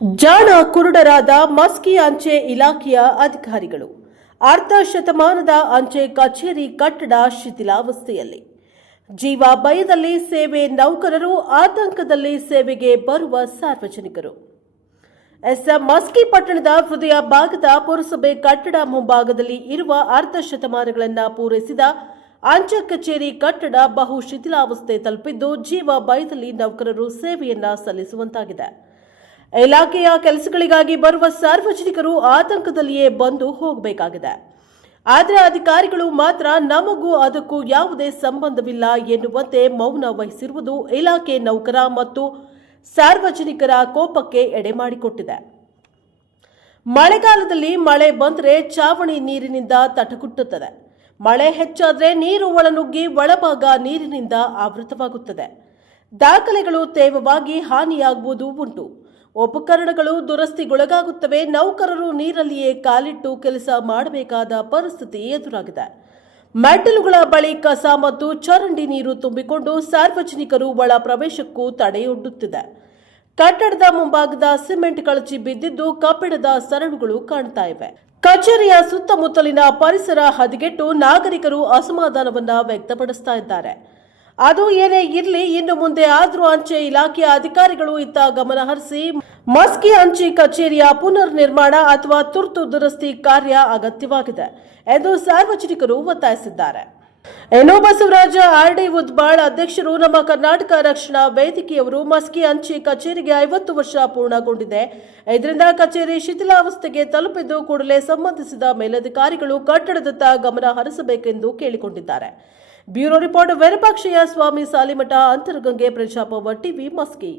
ಜಾಣ ಕುರುಡರಾದ ಮಸ್ಕಿ ಅಂಚೆ ಇಲಾಖೆಯ ಅಧಿಕಾರಿಗಳು ಅರ್ಧ ಶತಮಾನದ ಅಂಚೆ ಕಚೇರಿ ಕಟ್ಟಡ ಶಿಥಿಲಾವಸ್ಥೆಯಲ್ಲಿ. ಜೀವ ಭಯದಲ್ಲಿ ಸೇವೆ ನೌಕರರು, ಆತಂಕದಲ್ಲಿ ಸೇವೆಗೆ ಬರುವ ಸಾರ್ವಜನಿಕರು. ಮಸ್ಕಿ ಪಟ್ಟಣದ ಹೃದಯ ಭಾಗದ ಪುರಸಭೆ ಕಟ್ಟಡ ಮುಂಭಾಗದಲ್ಲಿ ಇರುವ ಅರ್ಧ ಶತಮಾನಗಳನ್ನು ಪೂರೈಸಿದ ಅಂಚೆ ಕಚೇರಿ ಕಟ್ಟಡ ಬಹು ಶಿಥಿಲಾವಸ್ಥೆ ತಲುಪಿದ್ದು, ಜೀವ ಭಯದಲ್ಲಿ ನೌಕರರು ಸೇವೆಯನ್ನ ಸಲ್ಲಿಸುವಂತಾಗಿದೆ. ಇಲಾಖೆಯ ಕೆಲಸಗಳಿಗಾಗಿ ಬರುವ ಸಾರ್ವಜನಿಕರು ಆತಂಕದಲ್ಲಿಯೇ ಬಂದು ಹೋಗಬೇಕಾಗಿದೆ. ಆದರೆ ಅಧಿಕಾರಿಗಳು ಮಾತ್ರ ನಮಗೂ ಅದಕ್ಕೂ ಯಾವುದೇ ಸಂಬಂಧವಿಲ್ಲ ಎನ್ನುವಂತೆ ಮೌನ ವಹಿಸಿರುವುದು ಇಲಾಖೆ ನೌಕರ ಮತ್ತು ಸಾರ್ವಜನಿಕರ ಕೋಪಕ್ಕೆ ಎಡೆ ಮಾಡಿಕೊಟ್ಟಿದೆ. ಮಳೆಗಾಲದಲ್ಲಿ ಮಳೆ ಬಂದರೆ ಚಾವಣಿ ನೀರಿನಿಂದ ತಟಗುಟ್ಟುತ್ತದೆ. ಮಳೆ ಹೆಚ್ಚಾದರೆ ನೀರು ಒಳನುಗ್ಗಿ ಒಳಭಾಗ ನೀರಿನಿಂದ ಆವೃತವಾಗುತ್ತದೆ. ದಾಖಲೆಗಳು ತೇವವಾಗಿ ಹಾನಿಯಾಗುವುದು ಉಂಟು. ಉಪಕರಣಗಳು ದುರಸ್ತಿಗೊಳಗಾಗುತ್ತವೆ. ನೌಕರರು ನೀರಲ್ಲಿಯೇ ಕಾಲಿಟ್ಟು ಕೆಲಸ ಮಾಡಬೇಕಾದ ಪರಿಸ್ಥಿತಿ ಎದುರಾಗಿದೆ. ಮೆಟ್ಟಿಲುಗಳ ಬಳಿ ಕಸ ಮತ್ತು ಚರಂಡಿ ನೀರು ತುಂಬಿಕೊಂಡು ಸಾರ್ವಜನಿಕರು ಒಳ ಪ್ರವೇಶಕ್ಕೂ ತಡೆಯೊಡ್ಡುತ್ತಿದೆ. ಕಟ್ಟಡದ ಮುಂಭಾಗದ ಸಿಮೆಂಟ್ ಕಳಚಿ ಬಿದ್ದಿದ್ದು, ಕಬ್ಬಿಣದ ಸರಳುಗಳು ಕಾಣ್ತಾ ಇವೆ. ಕಚೇರಿಯ ಸುತ್ತಮುತ್ತಲಿನ ಪರಿಸರ ಹದಗೆಟ್ಟು ನಾಗರಿಕರು ಅಸಮಾಧಾನವನ್ನ ವ್ಯಕ್ತಪಡಿಸ್ತಾ ಇದ್ದಾರೆ. ಅದು ಏನೇ ಇರಲಿ, ಇನ್ನು ಮುಂದೆ ಆದರೂ ಅಂಚೆ ಇಲಾಖೆಯ ಅಧಿಕಾರಿಗಳು ಇತ್ತ ಗಮನ ಹರಿಸಿ ಮಸ್ಕಿ ಅಂಚೆ ಕಚೇರಿಯ ಪುನರ್ ನಿರ್ಮಾಣ ಅಥವಾ ತುರ್ತು ದುರಸ್ತಿ ಕಾರ್ಯ ಅಗತ್ಯವಾಗಿದೆ ಎಂದು ಸಾರ್ವಜನಿಕರು ಒತ್ತಾಯಿಸಿದ್ದಾರೆ. ಬಸವರಾಜ ಆರ್ಡಿ ಉದ್ಬಾಳ್ ಅಧ್ಯಕ್ಷರು, ನಮ್ಮ ಕರ್ನಾಟಕ ರಕ್ಷಣಾ ವೇದಿಕೆಯವರು ಮಸ್ಕಿ ಅಂಚೆ ಕಚೇರಿಗೆ 50 ವರ್ಷ ಪೂರ್ಣಗೊಂಡಿದೆ. ಇದರಿಂದ ಕಚೇರಿ ಶಿಥಿಲಾವಸ್ಥೆಗೆ ತಲುಪಿದ್ದು, ಕೂಡಲೇ ಸಂಬಂಧಿಸಿದ ಮೇಲಧಿಕಾರಿಗಳು ಕಟ್ಟಡದತ್ತ ಗಮನ ಹರಿಸಬೇಕೆಂದು ಕೇಳಿಕೊಂಡಿದ್ದಾರೆ. ಬ್ಯೂರೋ ರಿಪೋರ್ಟ್, ವಿರೂಪಾಕ್ಷಯ್ಯ ಸ್ವಾಮಿ ಸಾಲಿಮಠ, ಅಂತರಗಂಗೆ, ಪ್ರಜಾಪವ ಟಿವಿ, ಮಸ್ಕಿ.